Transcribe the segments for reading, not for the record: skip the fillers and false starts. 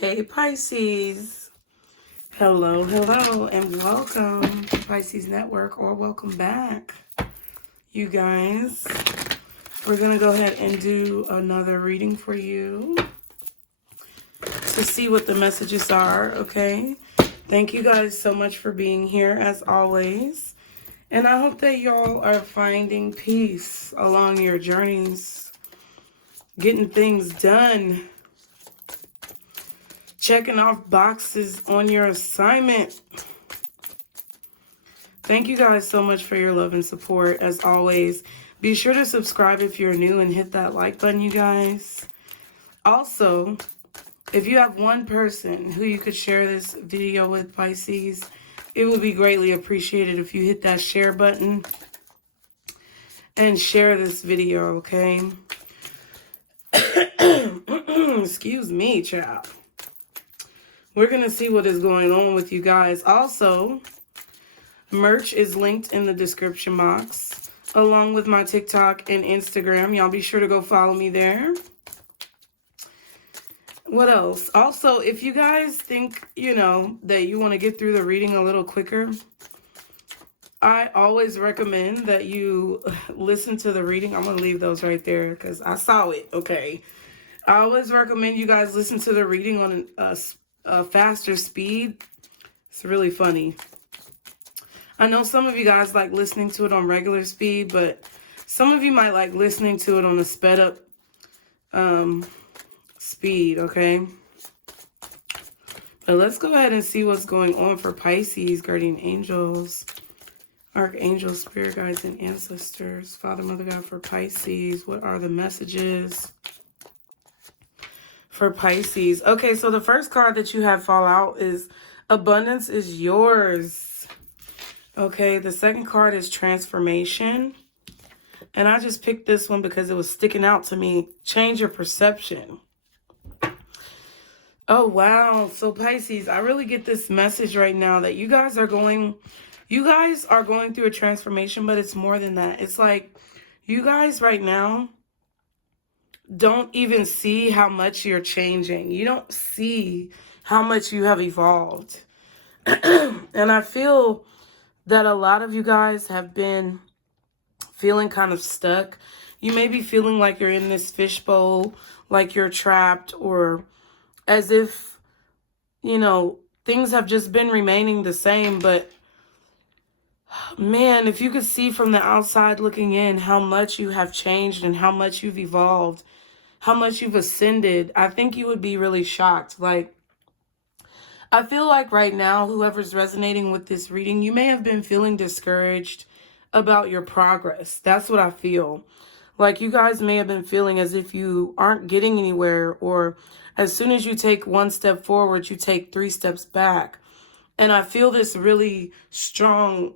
Hey Pisces, hello, and welcome to Pisces Network, or welcome back, you guys. We're going to go ahead and do another reading for you to see what the messages are, okay? Thank you guys so much for being here, as always. And I hope that y'all are finding peace along your journeys, getting things done, checking off boxes on your assignment. Thank you guys so much for your love and support, as always. Be sure to subscribe if you're new and hit that like button, you guys. Also, if you have one person who you could share this video with, Pisces, it would be greatly appreciated if you hit that share button and share this video, okay? Excuse me, child. We're going to see what is going on with you guys. Also, merch is linked in the description box, along with my TikTok and Instagram. Y'all be sure to go follow me there. What else? Also, if you guys think, that you want to get through the reading a little quicker, I always recommend that you listen to the reading. I'm going to leave those right there because I saw it, okay? I always recommend you guys listen to the reading on a faster speed. It's really funny. I know some of you guys like listening to it on regular speed, but some of you might like listening to it on a sped up speed, okay? But let's go ahead and see what's going on for Pisces, guardian angels, archangels, spirit guides, and ancestors. Father, Mother, God, for Pisces, what are the messages for Pisces? Okay, so the first card that you have fall out is abundance is yours. Okay, the second card is transformation. And I just picked this one because it was sticking out to me. Change your perception. Oh, wow. So Pisces, I really get this message right now that you guys are going through a transformation, but it's more than that. It's like you guys right now don't even see how much you're changing. You don't see how much you have evolved. And I feel that a lot of you guys have been feeling kind of stuck. You may be feeling like you're in this fishbowl, like you're trapped, or as if, things have just been remaining the same. But man, if you could see from the outside looking in how much you have changed and how much you've evolved, how much you've ascended, I think you would be really shocked. Like, I feel like right now, whoever's resonating with this reading, you may have been feeling discouraged about your progress. That's what I feel. Like you guys may have been feeling as if you aren't getting anywhere, or as soon as you take one step forward, you take 3 steps back. And I feel this really strong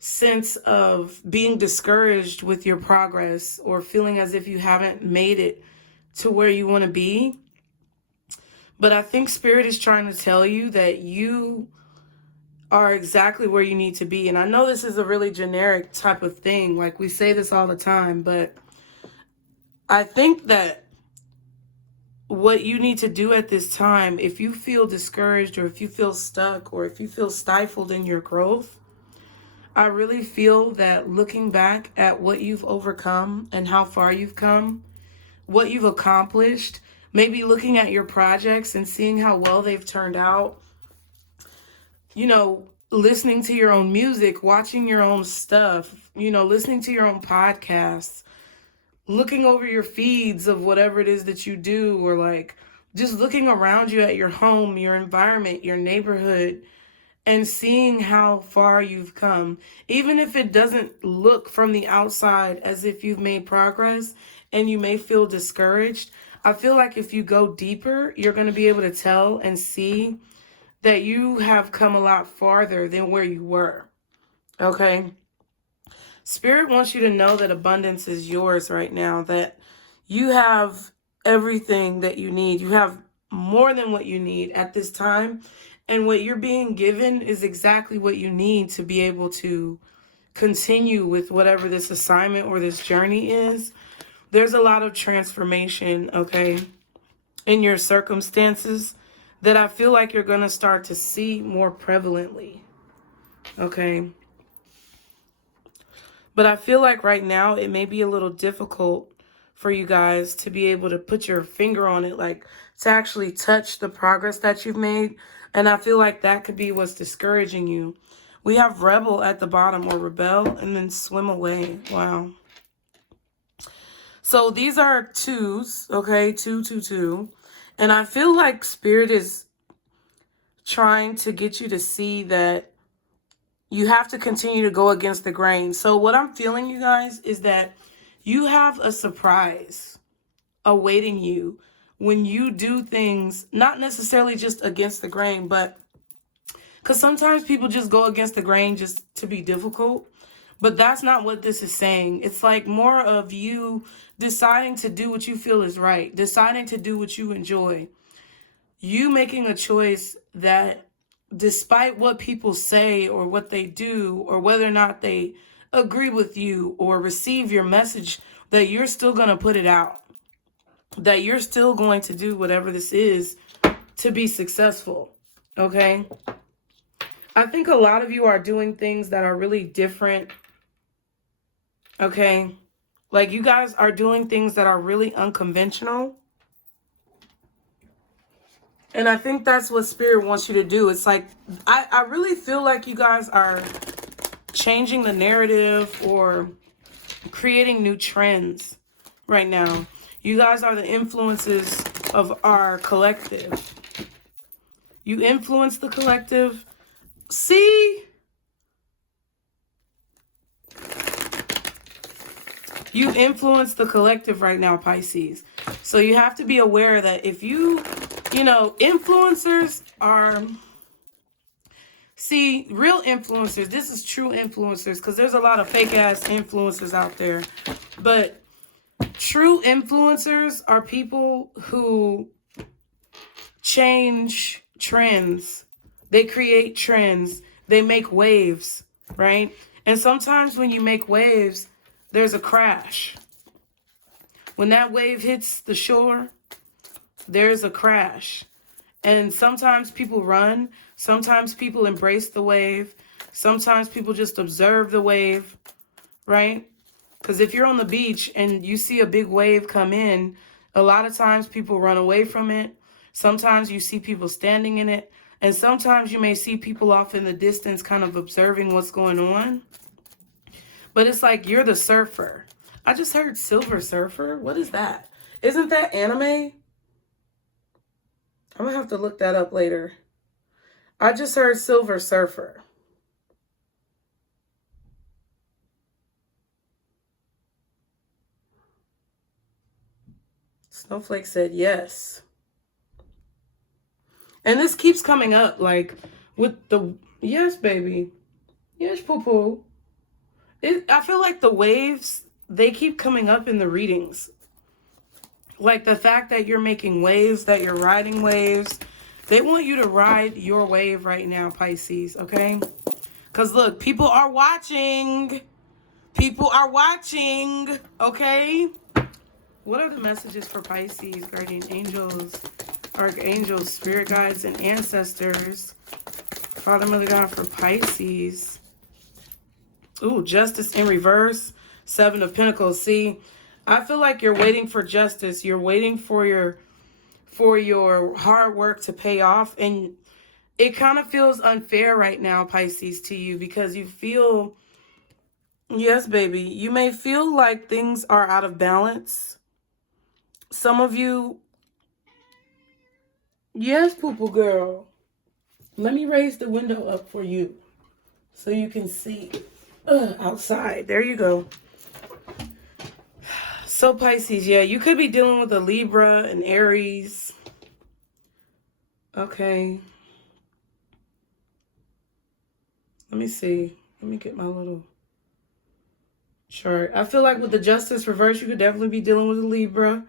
sense of being discouraged with your progress, or feeling as if you haven't made it to where you want to be. But I think Spirit is trying to tell you that you are exactly where you need to be. And I know this is a really generic type of thing. Like we say this all the time, but I think that what you need to do at this time, if you feel discouraged, or if you feel stuck, or if you feel stifled in your growth, I really feel that looking back at what you've overcome and how far you've come, what you've accomplished, maybe looking at your projects and seeing how well they've turned out, listening to your own music, watching your own stuff, listening to your own podcasts, looking over your feeds of whatever it is that you do, or like just looking around you at your home, your environment, your neighborhood, and seeing how far you've come. Even if it doesn't look from the outside as if you've made progress and you may feel discouraged, I feel like if you go deeper, you're going to be able to tell and see that you have come a lot farther than where you were. Okay? Spirit wants you to know that abundance is yours right now, that you have everything that you need. You have more than what you need at this time. And what you're being given is exactly what you need to be able to continue with whatever this assignment or this journey is. There's a lot of transformation, okay, in your circumstances that I feel like you're going to start to see more prevalently. Okay. But I feel like right now it may be a little difficult for you guys to be able to put your finger on it, like to actually touch the progress that you've made. And I feel like that could be what's discouraging you. We have rebel at the bottom, or rebel, and then swim away. Wow. So these are twos, okay? 2, 2, 2. And I feel like Spirit is trying to get you to see that you have to continue to go against the grain. So what I'm feeling, you guys, is that you have a surprise awaiting you when you do things, not necessarily just against the grain, but because sometimes people just go against the grain just to be difficult. But that's not what this is saying. It's like more of you deciding to do what you feel is right, deciding to do what you enjoy. You making a choice that despite what people say or what they do, or whether or not they agree with you or receive your message, that you're still going to put it out, that you're still going to do whatever this is to be successful. Okay. I think a lot of you are doing things that are really different. Okay. Like you guys are doing things that are really unconventional. And I think that's what Spirit wants you to do. It's like, I really feel like you guys are changing the narrative or creating new trends right now. You guys are the influences of our collective. You influence the collective. See? You influence the collective right now, Pisces. So you have to be aware that if you know, influencers are, see, real influencers, this is true influencers, because there's a lot of fake ass influencers out there. But true influencers are people who change trends. They create trends. They make waves, right? And sometimes when you make waves, there's a crash. When that wave hits the shore, there's a crash. And sometimes people run. Sometimes people embrace the wave. Sometimes people just observe the wave, right? Because if you're on the beach and you see a big wave come in, a lot of times people run away from it. Sometimes you see people standing in it. And sometimes you may see people off in the distance kind of observing what's going on. But it's like you're the surfer. I just heard Silver Surfer. What is that? Isn't that anime? I'm going to have to look that up later. I just heard Silver Surfer. Snowflake said yes. And this keeps coming up, like, with the, yes, baby. Yes, poo-poo. I feel like the waves, they keep coming up in the readings. Like the fact that you're making waves, that you're riding waves. They want you to ride your wave right now, Pisces, okay? Because look, people are watching. People are watching, okay? What are the messages for Pisces, guardian angels, archangels, spirit guides, and ancestors? Father, Mother God for Pisces. Ooh, justice in reverse. 7 of Pentacles. See, I feel like you're waiting for justice. You're waiting for your hard work to pay off. And it kind of feels unfair right now, Pisces, to you, because you feel, yes, baby, you may feel like things are out of balance. Some of you, yes, poo-poo girl. Let me raise the window up for you so you can see outside. There you go. So Pisces, yeah, you could be dealing with a Libra and Aries. Okay. Let me see. Let me get my little chart. I feel like with the Justice reverse, you could definitely be dealing with a Libra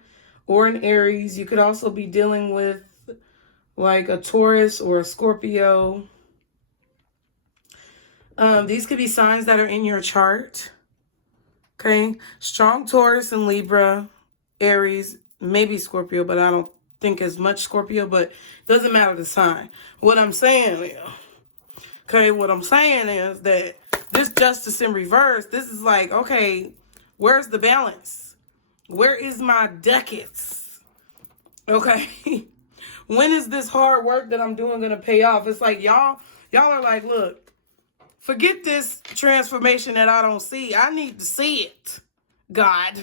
or an Aries. You could also be dealing with like a Taurus or a Scorpio. These could be signs that are in your chart. Okay. Strong Taurus and Libra, Aries, maybe Scorpio, but I don't think as much Scorpio, but doesn't matter the sign. What I'm saying is that this Justice in reverse, this is like, okay, where's the balance? Where is my ducats? Okay. When is this hard work that I'm doing going to pay off? It's like y'all are like, look, forget this transformation that I don't see. I need to see it, God.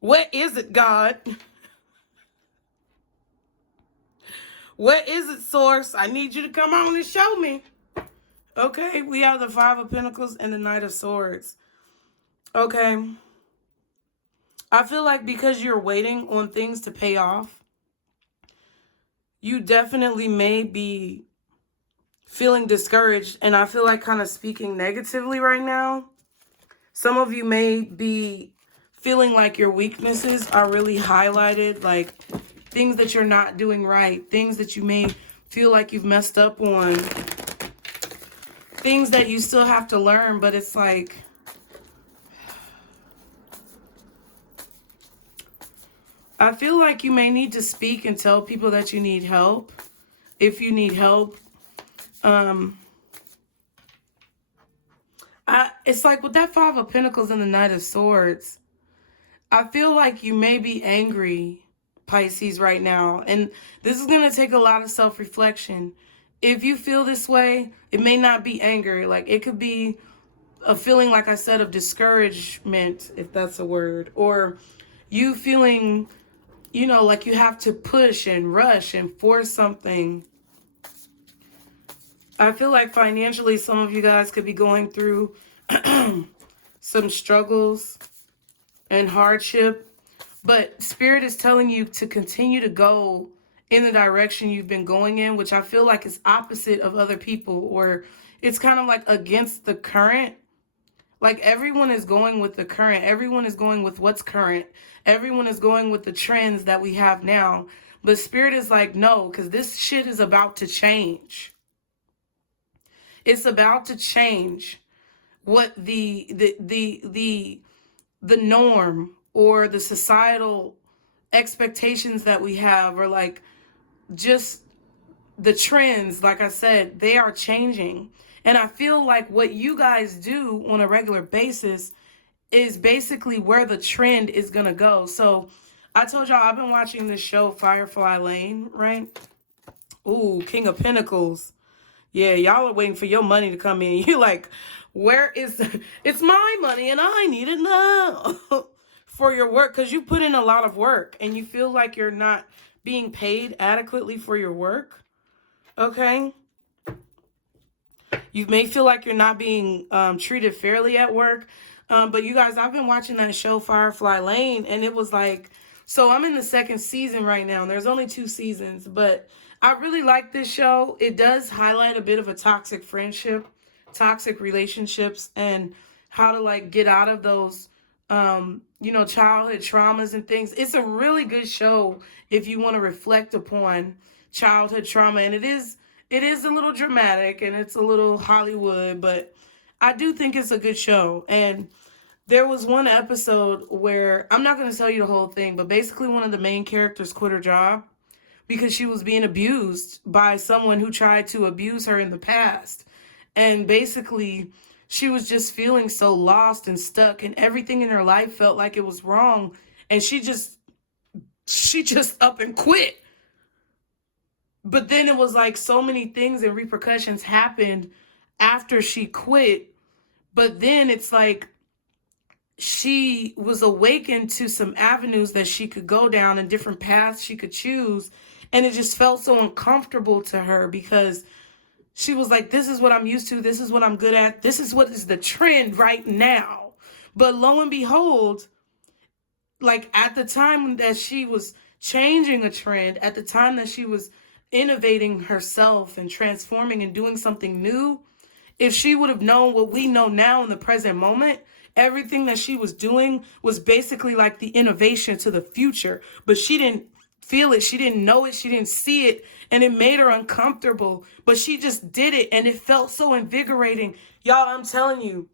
What is it, God? What is it, Source? I need you to come on and show me. Okay, we have the Five of Pentacles and the Knight of Swords. Okay. I feel like because you're waiting on things to pay off, you definitely may be feeling discouraged. And I feel like kind of speaking negatively right now. Some of you may be feeling like your weaknesses are really highlighted, like things that you're not doing right, things that you may feel like you've messed up on, things that you still have to learn, but it's like, I feel like you may need to speak and tell people that you need help. If you need help, it's like with that Five of Pentacles and the Knight of Swords, I feel like you may be angry, Pisces, right now. And this is going to take a lot of self-reflection. If you feel this way, it may not be anger. Like, it could be a feeling, like I said, of discouragement, if that's a word. Or you feeling, you know, like you have to push and rush and force something. I feel like financially, some of you guys could be going through some struggles and hardship. But Spirit is telling you to continue to go in the direction you've been going in, which I feel like is opposite of other people, or it's kind of like against the current. Like, everyone is going with the current. Everyone is going with what's current. Everyone is going with the trends that we have now. But Spirit is like, no, because this shit is about to change. It's about to change what the norm or the societal expectations that we have, or like just the trends, like I said, they are changing. And I feel like what you guys do on a regular basis is basically where the trend is going to go. So I told y'all I've been watching this show, Firefly Lane, right? Ooh, King of Pentacles. Yeah, y'all are waiting for your money to come in. You're like, where is it's my money and I need it now. For your work, because you put in a lot of work and you feel like you're not being paid adequately for your work. Okay. You may feel like you're not being treated fairly at work. But you guys, I've been watching that show, Firefly Lane, and it was like, so I'm in the second season right now. And there's only 2 seasons, but I really like this show. It does highlight a bit of a toxic friendship, toxic relationships, and how to like get out of those you know, childhood traumas and things. It's a really good show if you want to reflect upon childhood trauma. And it is a little dramatic and it's a little Hollywood, but I do think it's a good show. And there was one episode where, I'm not going to tell you the whole thing, but basically one of the main characters quit her job because she was being abused by someone who tried to abuse her in the past. And basically, she was just feeling so lost and stuck, and everything in her life felt like it was wrong. And she just up and quit. But then it was like so many things and repercussions happened after she quit. But then it's like she was awakened to some avenues that she could go down and different paths she could choose. And it just felt so uncomfortable to her because she was like, this is what I'm used to. This is what I'm good at. This is what is the trend right now. But lo and behold, like at the time that she was changing a trend, at the time that she was innovating herself and transforming and doing something new, if she would have known what we know now in the present moment, everything that she was doing was basically like the innovation to the future. But she didn't feel it. She didn't know it. She didn't see it. And it made her uncomfortable. But she just did it. And it felt so invigorating. Y'all, I'm telling you,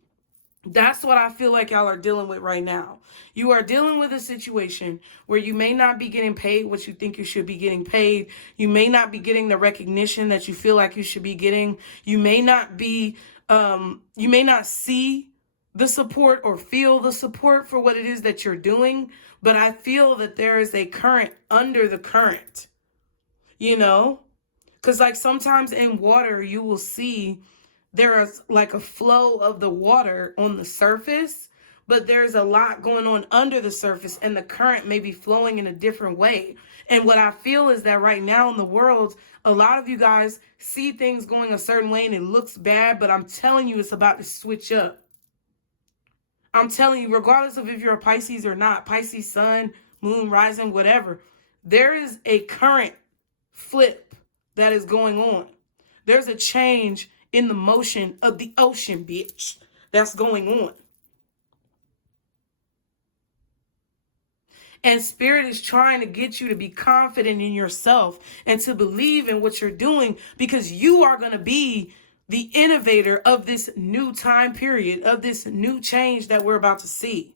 That's what I feel like y'all are dealing with right now. You are dealing with a situation where you may not be getting paid what you think you should be getting paid. You may not be getting the recognition that you feel like you should be getting. You may not be, you may not see the support or feel the support for what it is that you're doing. But I feel that there is a current under the current, you know? Because like sometimes in water, you will see there is like a flow of the water on the surface, but there's a lot going on under the surface and the current may be flowing in a different way. And what I feel is that right now in the world, a lot of you guys see things going a certain way and it looks bad, but I'm telling you, it's about to switch up. I'm telling you, regardless of if you're a Pisces or not, Pisces sun, moon, rising, whatever, there is a current flip that is going on. There's a change in the motion of the ocean, bitch, that's going on. And Spirit is trying to get you to be confident in yourself and to believe in what you're doing, because you are going to be the innovator of this new time period, of this new change that we're about to see.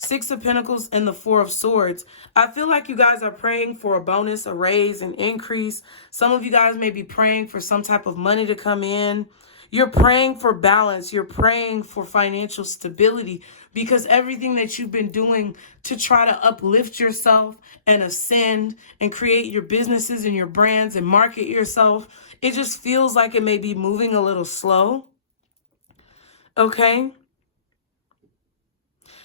Six of Pentacles and the Four of Swords. I feel like you guys are praying for a bonus, a raise, an increase. Some of you guys may be praying for some type of money to come in. You're praying for balance. You're praying for financial stability, because everything that you've been doing to try to uplift yourself and ascend and create your businesses and your brands and market yourself, it just feels like it may be moving a little slow. Okay?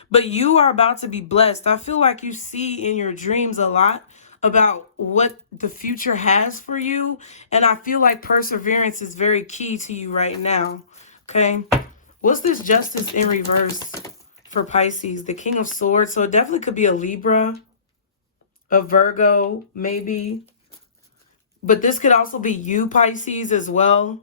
But you are about to be blessed. I feel like you see in your dreams a lot about what the future has for you. And I feel like perseverance is very key to you right now. Okay. What's this Justice in reverse for Pisces? The King of Swords. So it definitely could be a Libra, a Virgo, maybe. But this could also be you, Pisces, as well.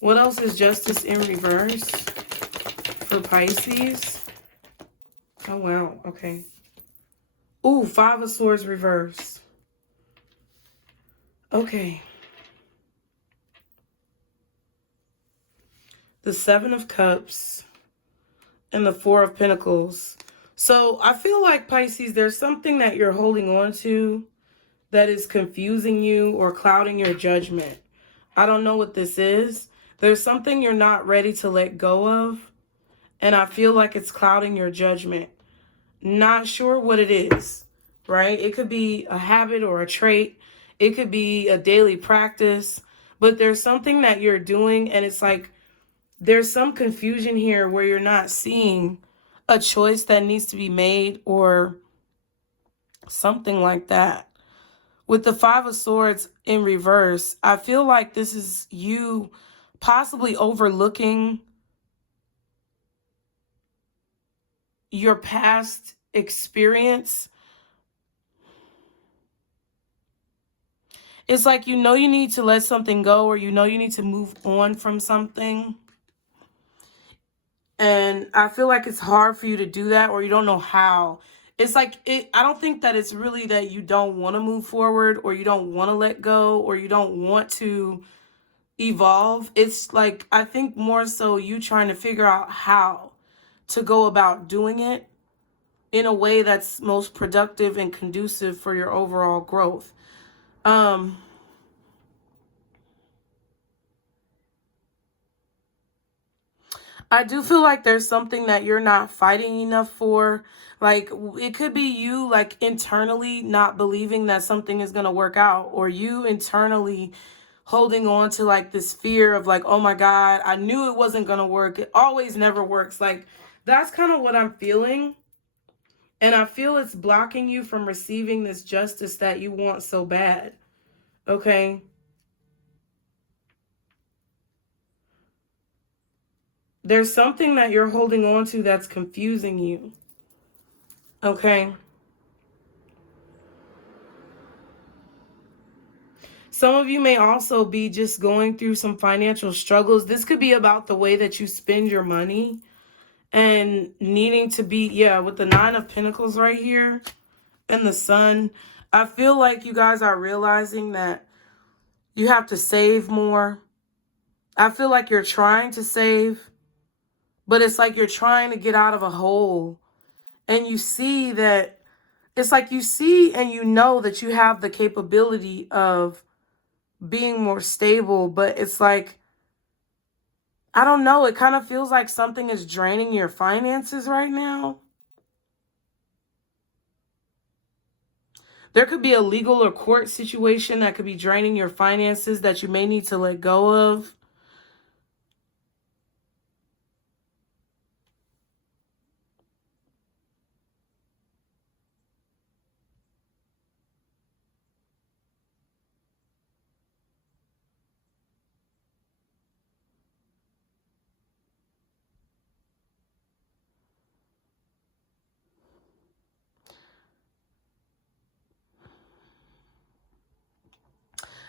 What else is Justice in reverse for Pisces? Oh, wow. Okay. Ooh, Five of Swords reverse. Okay. The Seven of Cups and the Four of Pentacles. So I feel like, Pisces, there's something that you're holding on to that is confusing you or clouding your judgment. I don't know what this is. There's something you're not ready to let go of, and I feel like it's clouding your judgment. Not sure what it is, right? It could be a habit or a trait. It could be a daily practice, but there's something that you're doing, and it's like there's some confusion here where you're not seeing a choice that needs to be made or something like that. With the Five of Swords in reverse, I feel like this is you possibly overlooking your past experience. It's like you know you need to let something go, or you know you need to move on from something. And I feel like it's hard for you to do that, or you don't know how. It's like, I don't think that it's really that you don't want to move forward, or you don't want to let go, or you don't want to evolve. It's like, I think more so you trying to figure out how to go about doing it in a way that's most productive and conducive for your overall growth. I do feel like there's something that you're not fighting enough for. Like, it could be you, like, internally not believing that something is going to work out, or you internally holding on to, like, this fear of, like, oh my God, I knew it wasn't going to work. It always never works. Like, that's kind of what I'm feeling. And I feel it's blocking you from receiving this justice that you want so bad. Okay? There's something that you're holding on to that's confusing you. Okay? Some of you may also be just going through some financial struggles. This could be about the way that you spend your money and needing to be, yeah, with the Nine of Pentacles right here and the Sun. I feel like you guys are realizing that you have to save more. I feel like you're trying to save, but it's like you're trying to get out of a hole. And you see that, it's like you see and you know that you have the capability of being more stable, but it's like, I don't know, it kind of feels like something is draining your finances right now. There could be a legal or court situation that could be draining your finances that you may need to let go of.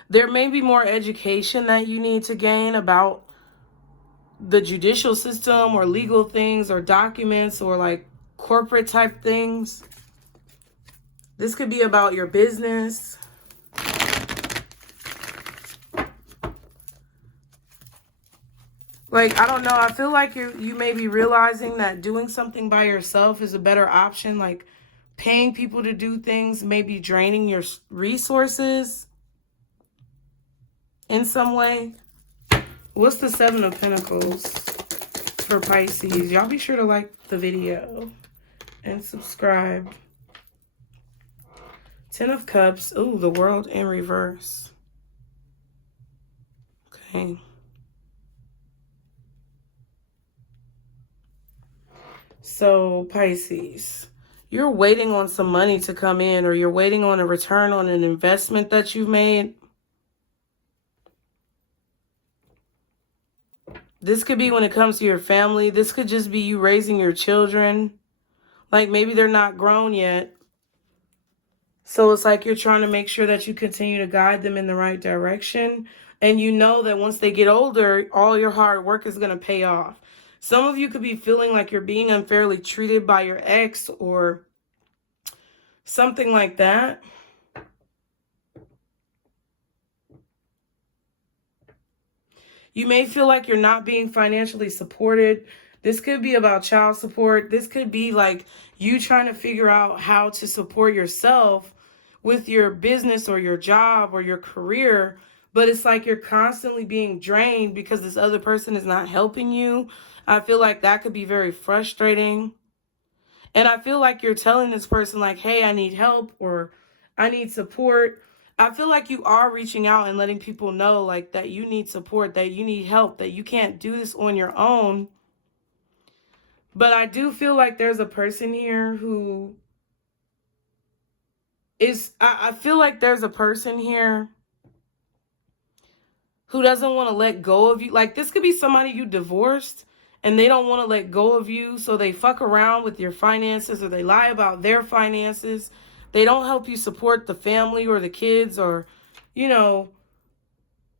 There may be more education that you need to gain about the judicial system or legal things or documents or like corporate type things. This could be about your business. Like, I don't know. I feel like you may be realizing that doing something by yourself is a better option. Like, paying people to do things may be draining your resources in some way. What's the Seven of Pentacles for Pisces? Y'all be sure to like the video and subscribe. Ten of Cups. Ooh, the World in reverse. Okay. So, Pisces, you're waiting on some money to come in, or you're waiting on a return on an investment that you've made. This could be when it comes to your family. This could just be you raising your children. Like, maybe they're not grown yet. So it's like you're trying to make sure that you continue to guide them in the right direction. And you know that once they get older, all your hard work is going to pay off. Some of you could be feeling like you're being unfairly treated by your ex or something like that. You may feel like you're not being financially supported. This could be about child support. This could be like you trying to figure out how to support yourself with your business or your job or your career. But it's like you're constantly being drained because this other person is not helping you. I feel like that could be very frustrating. And I feel like you're telling this person like, hey, I need help or I need support. I feel like you are reaching out and letting people know like that you need support, that you need help, that you can't do this on your own. But I do feel like there's a person here who is, I feel like there's a person here who doesn't want to let go of you. Like, this could be somebody you divorced and they don't want to let go of you. So they fuck around with your finances or they lie about their finances. They don't help you support the family or the kids, or, you know,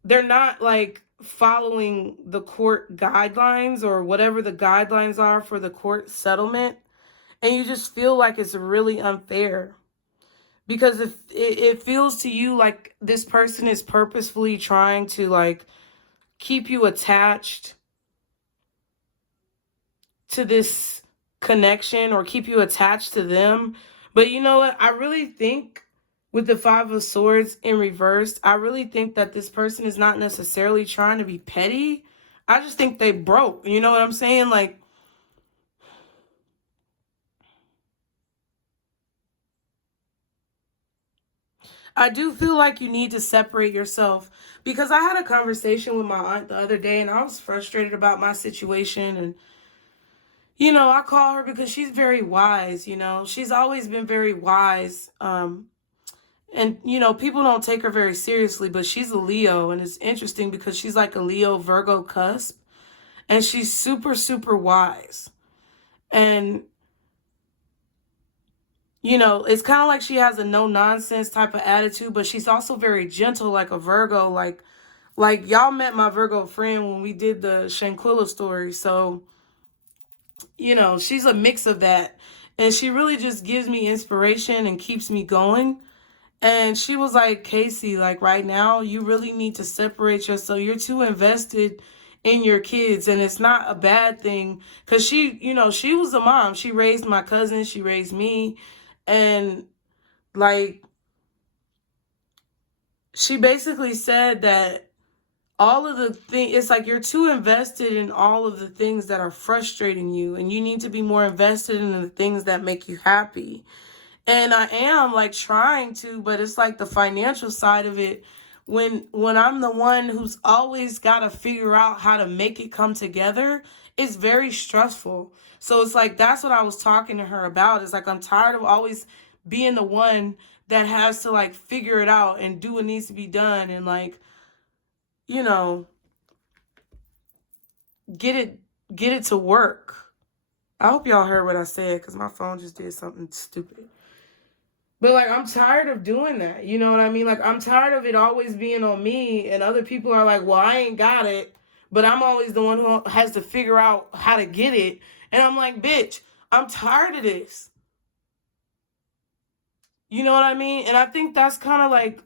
they're not like following the court guidelines or whatever the guidelines are for the court settlement. And you just feel like it's really unfair. Because if it feels to you like this person is purposefully trying to like keep you attached to this connection or keep you attached to them. But you know what? I really think with the Five of Swords in reverse, I really think that this person is not necessarily trying to be petty. I just think they broke. You know what I'm saying? Like, I do feel like you need to separate yourself, because I had a conversation with my aunt the other day and I was frustrated about my situation. And, you know, I call her because she's very wise, you know, she's always been very wise. And, you know, people don't take her very seriously, but she's a Leo. And it's interesting because she's like a Leo Virgo cusp and she's super, super wise. And, you know, it's kind of like she has a no nonsense type of attitude, but she's also very gentle, like a Virgo. Like y'all met my Virgo friend when we did the Shanquilla story. So, you know, she's a mix of that. And she really just gives me inspiration and keeps me going. And she was like, Casey, like right now, you really need to separate yourself. You're too invested in your kids. And it's not a bad thing. Because she, you know, she was a mom. She raised my cousin. She raised me. And like, she basically said that all of the things, it's like you're too invested in all of the things that are frustrating you. And you need to be more invested in the things that make you happy. And I am like trying to, but it's like the financial side of it. When I'm the one who's always got to figure out how to make it come together, it's very stressful. So it's like that's what I was talking to her about. It's like I'm tired of always being the one that has to like figure it out and do what needs to be done and like, you know, get it to work. I hope y'all heard what I said because my phone just did something stupid. But, like, I'm tired of doing that. You know what I mean? Like, I'm tired of it always being on me. And other people are like, well, I ain't got it. But I'm always the one who has to figure out how to get it. And I'm like, bitch, I'm tired of this. You know what I mean? And I think that's kind of like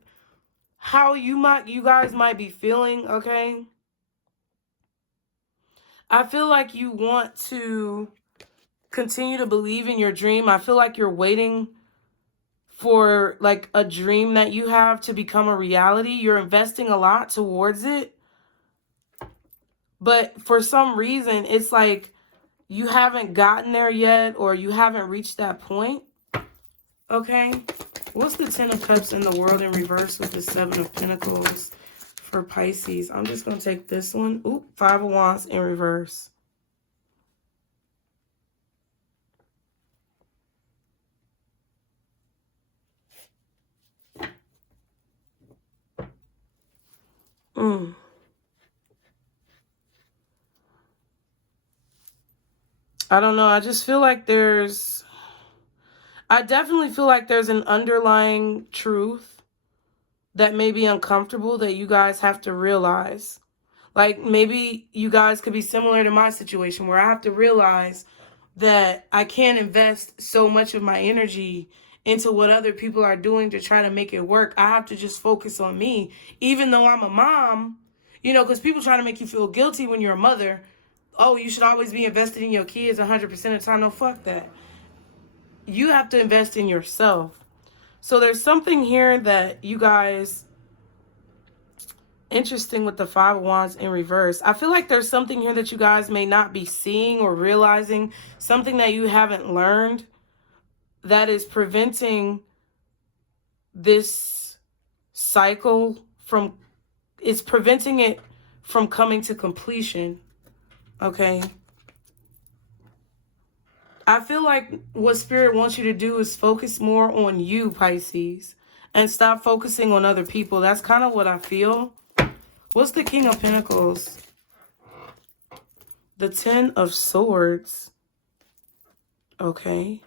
how you guys might be feeling, okay? I feel like you want to continue to believe in your dream. I feel like you're waiting for like a dream that you have to become a reality. You're investing a lot towards it. But for some reason, it's like you haven't gotten there yet or you haven't reached that point. Okay. What's the 10 of Cups in the world in reverse with the 7 of Pentacles for Pisces? I'm just going to take this one. Oop, 5 of Wands in reverse. I don't know. I just feel like I definitely feel like there's an underlying truth that may be uncomfortable that you guys have to realize. Like maybe you guys could be similar to my situation where I have to realize that I can't invest so much of my energy into what other people are doing to try to make it work. I have to just focus on me, even though I'm a mom, you know, because people try to make you feel guilty when you're a mother. Oh, you should always be invested in your kids 100% of the time. No, fuck that. You have to invest in yourself. So there's something here that you guys, interesting with the 5 of Wands in reverse. I feel like there's something here that you guys may not be seeing or realizing, something that you haven't learned that is preventing this cycle from, it's preventing it from coming to completion. Okay. I feel like what Spirit wants you to do is focus more on you, Pisces, and stop focusing on other people. That's kind of what I feel. What's the King of Pentacles? The 10 of Swords. Okay.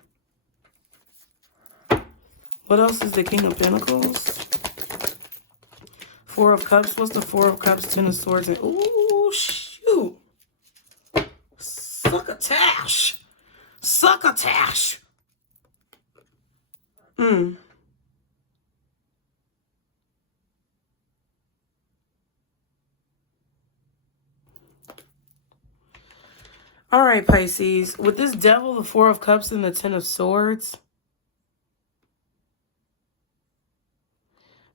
What else is the King of Pentacles? 4 of Cups. What's the 4 of Cups, 10 of Swords? And ooh, shoot. Succotash. Succotash. All right, Pisces. With this Devil, the 4 of Cups, and the 10 of Swords,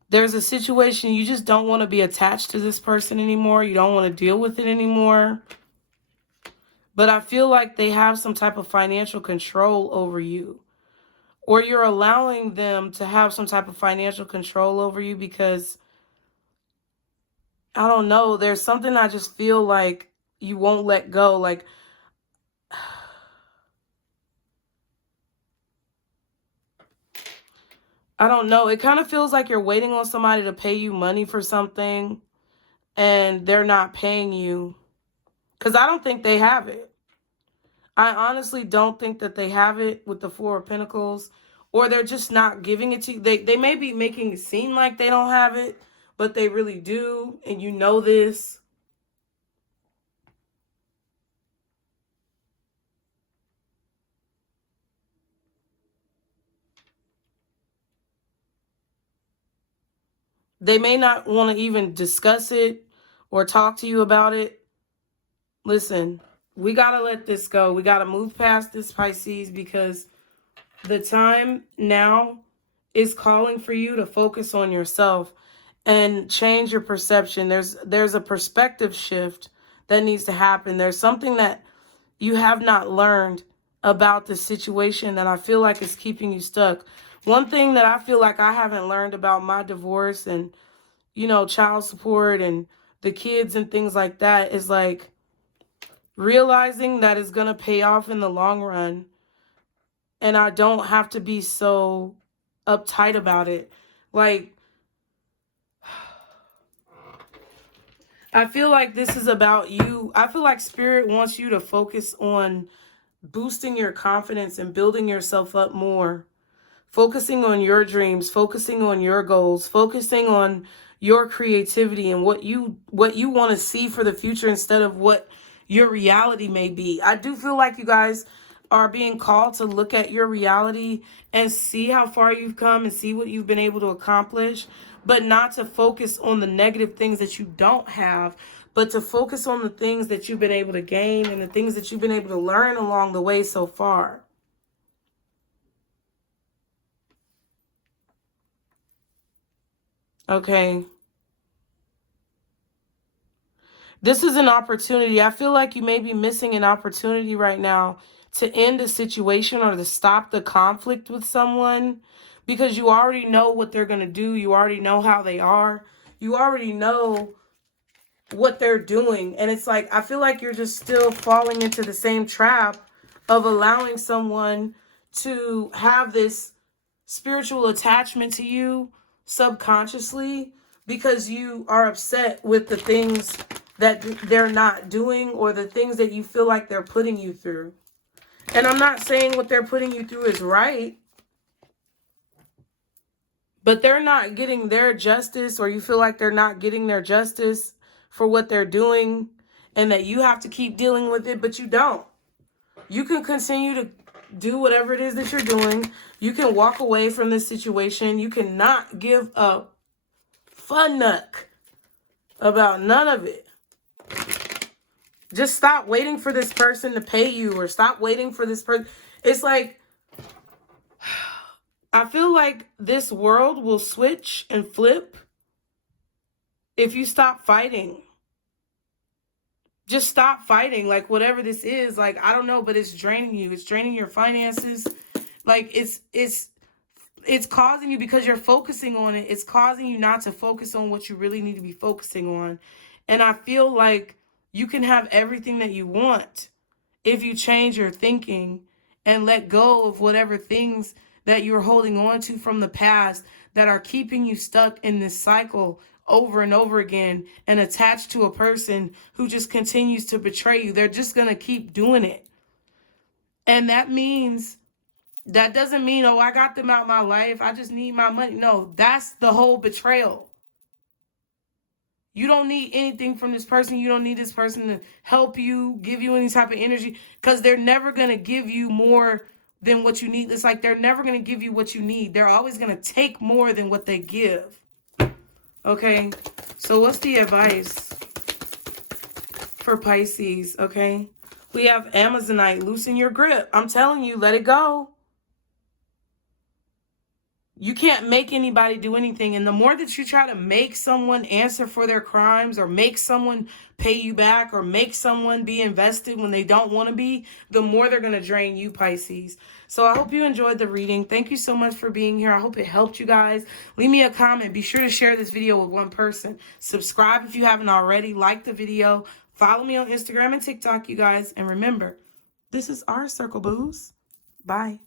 there's a situation you just don't want to be attached to this person anymore. You don't want to deal with it anymore. But I feel like they have some type of financial control over you. Or you're allowing them to have some type of financial control over you because, I don't know, there's something I just feel like you won't let go. Like, I don't know. It kind of feels like you're waiting on somebody to pay you money for something and they're not paying you. Because I don't think they have it. I honestly don't think that they have it with the 4 of Pentacles. Or they're just not giving it to you. They may be making it seem like they don't have it, but they really do. And you know this. They may not want to even discuss it or talk to you about it. Listen, we got to let this go. We got to move past this, Pisces, because the time now is calling for you to focus on yourself and change your perception. There's a perspective shift that needs to happen. There's something that you have not learned about the situation that I feel like is keeping you stuck. One thing that I feel like I haven't learned about my divorce and, you know, child support and the kids and things like that is like realizing that it's going to pay off in the long run. And I don't have to be so uptight about it. Like, I feel like this is about you. I feel like Spirit wants you to focus on boosting your confidence and building yourself up more. Focusing on your dreams, focusing on your goals, focusing on your creativity and what you want to see for the future instead of what your reality may be. I do feel like you guys are being called to look at your reality and see how far you've come and see what you've been able to accomplish, but not to focus on the negative things that you don't have, but to focus on the things that you've been able to gain and the things that you've been able to learn along the way so far. Okay. This is an opportunity. I feel like you may be missing an opportunity right now to end a situation or to stop the conflict with someone because you already know what they're going to do. You already know how they are. You already know what they're doing. And it's like, I feel like you're just still falling into the same trap of allowing someone to have this spiritual attachment to you subconsciously because you are upset with the things that they're not doing or the things that you feel like they're putting you through. And I'm not saying what they're putting you through is right, but they're not getting their justice, or you feel like they're not getting their justice for what they're doing and that you have to keep dealing with it, but you don't. You can continue to do whatever it is that you're doing. You can walk away from this situation. You cannot give a fuck about none of it. Just stop waiting for this person to pay you or stop waiting for this person. It's like, I feel like this world will switch and flip if you stop fighting. Just stop fighting. Like, whatever this is, like, I don't know, but it's draining you. It's draining your finances. Like, it's causing you, because you're focusing on it, it's causing you not to focus on what you really need to be focusing on. And I feel like you can have everything that you want if you change your thinking and let go of whatever things that you're holding on to from the past that are keeping you stuck in this cycle over and over again and attached to a person who just continues to betray you. They're just going to keep doing it. And that doesn't mean, oh, I got them out my life, I just need my money. No, that's the whole betrayal. You don't need anything from this person. You don't need this person to help you, give you any type of energy, because they're never going to give you more than what you need. It's like they're never going to give you what you need. They're always going to take more than what they give. Okay, so what's the advice for Pisces? Okay, we have Amazonite. Loosen your grip. I'm telling you, let it go. You can't make anybody do anything. And the more that you try to make someone answer for their crimes, or make someone pay you back, or make someone be invested when they don't want to be, the more they're going to drain you, Pisces. So I hope you enjoyed the reading. Thank you so much for being here. I hope it helped you guys. Leave me a comment. Be sure to share this video with one person. Subscribe if you haven't already. Like the video. Follow me on Instagram and TikTok, you guys. And remember, this is our circle, booze. Bye.